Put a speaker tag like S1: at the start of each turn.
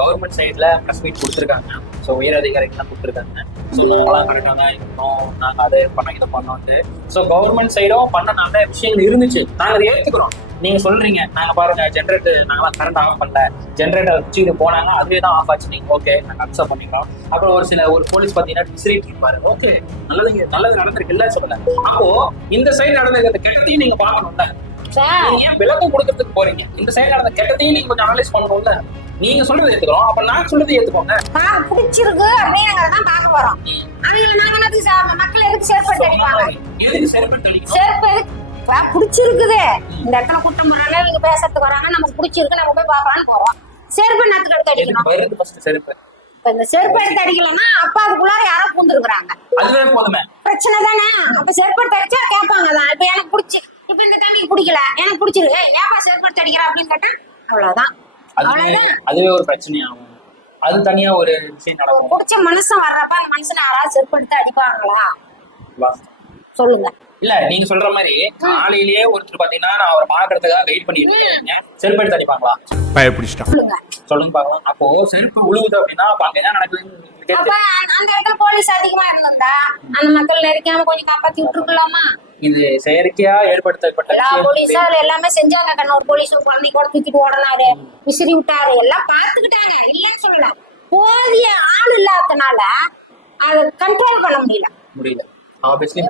S1: Government சைட்ல press meet கொடுத்துருக்காங்க. So உயர் அதிகாரிகள்லாம் கொடுத்துருக்காங்க. ஸோ நாங்களாம் கரெக்டாக தான் இருக்கணும் நாங்கள் அதை பண்ண இதை பண்ணோம் வந்து. ஸோ கவர்மெண்ட் சைடும் பண்ண நல்ல விஷயங்கள் இருந்துச்சு. நாங்கள் அதை ஏற்றுக்கிறோம் நீங்க சொல்றீங்க நாங்க பாருங்க ஜென்ரேட்டர் நாங்களாம் கரண்ட் ஆஃப் பண்ணல. ஜென்ரேட்டர் வச்சு போனாங்க. அதுவே தான் ஆஃப் ஆச்சு. நீங்க ஓகே நாங்க அக்செப்ட் பண்ணிக்கிறோம். அப்புறம் ஒரு சில ஒரு போலீஸ் பாத்தீங்கன்னா விசிறிட்டு இருப்பாரு. ஓகே நல்லது நல்லது நடந்திருக்கு இல்ல சொல்லல அப்போ இந்த சைடு நடந்த கெட்டத்தையும் நீங்க பார்க்கணும்ல.
S2: சார்
S1: ஏன் விளக்கம் கொடுக்கறதுக்கு போறீங்க? இந்த சைடு நடந்த கெட்டதையும் நீங்க கொஞ்சம் அனலைஸ் பண்ணணும்ல. நீங்க சொல்றது ஏத்துக்கிறோம். அப்ப நான் சொல்றது ஏத்துக்கோங்க.
S2: பிடிச்சிருக்கு அப்படிங்கிறத பார்க்க போறோம். அவங்க நாங்க எதுக்கு சார் மக்கள் எதுக்கு செருப்பு அடிப்பாங்க?
S1: எதுக்கு செருப்பு அடிக்கணும்
S2: செருப்பு எதுக்கு பா- பிடிச்சிருக்குது. இந்த இடத்துல கூட்டம் போறாங்க இவங்க பேசுறதுக்கு வராங்க. நமக்கு பிடிச்சிருக்கு நம்ம போய் பார்க்கலாம்னு போறோம். செருப்பு நேரத்துக்கு எடுத்து அடிக்கணும்.
S1: செருப்பு
S2: இப்ப இந்த செருப்பு எடுத்து அடிக்கலன்னா அப்பா அதுக்குள்ளார யாரோ பூந்துருக்குறாங்க.
S1: அதுவே போதுமே.
S2: பிரச்சனை தானே? அப்ப செருப்பு எடுத்து அடிச்சா கேட்பாங்க தான் இப்ப எனக்கு பிடிச்சி இப்ப இந்த தம்பிக்கு பிடிக்கல. எனக்கு பிடிச்சிருக்கு ஏப்பா செருப்பு எடுத்து அடிக்கிற அப்படின்னு கேட்டா அவ்வளவுதான்.
S1: அதுவே அதுவே ஒரு பிரச்சனையாகும் அது தனியா ஒரு விஷயம் நடக்கும்.
S2: பிடிச்ச மனுஷன் வர்றப்ப அந்த மனுஷனை யாராவது செருப்பு எடுத்து அடிப்பாங்களா. சொல்லுங்க.
S1: இல்ல நீங்க சொல்ற மாதிரி காலையிலேயே ஒருத்தர் பாத்தீங்கன்னா நான் அவரை பாக்குறதுக்காக வெயிட் பண்ணிட்டு இருக்கேன். செருப்பு எடுத்து அடிப்பாங்களா?
S3: பயப்பிடிச்சிட்டான்.
S2: சொல்லுங்க.
S1: சொல்லுங்க பார்க்கலாம். அப்போ செருப்பு உழுவுது அப்படின்னா அப்ப அங்க என்ன தெரியுது.
S2: அந்த இடத்துல போலீஸ் அதிகமா இருந்திருந்தா அந்த மக்கள் நெருக்காம கொஞ்சம் காப்பாத்தி விட்டுருக்கலாமா?
S1: இது செயற்கையா ஏற்படுத்தப்பட்ட
S2: எல்லா போலீஸும் எல்லாமே செஞ்சாங்க கண்ணு ஒரு போலீஸ் குழந்தை கூட தூக்கிட்டு ஓடனாரு விசிறி விட்டாரு எல்லாம் பாத்துக்கிட்டாங்க இல்லைன்னு சொல்லல. போதிய ஆள் இல்லாதனால அதை கண்ட்ரோல் பண்ண முடியல.
S1: முடியல. ஆப்வியஸ்லி?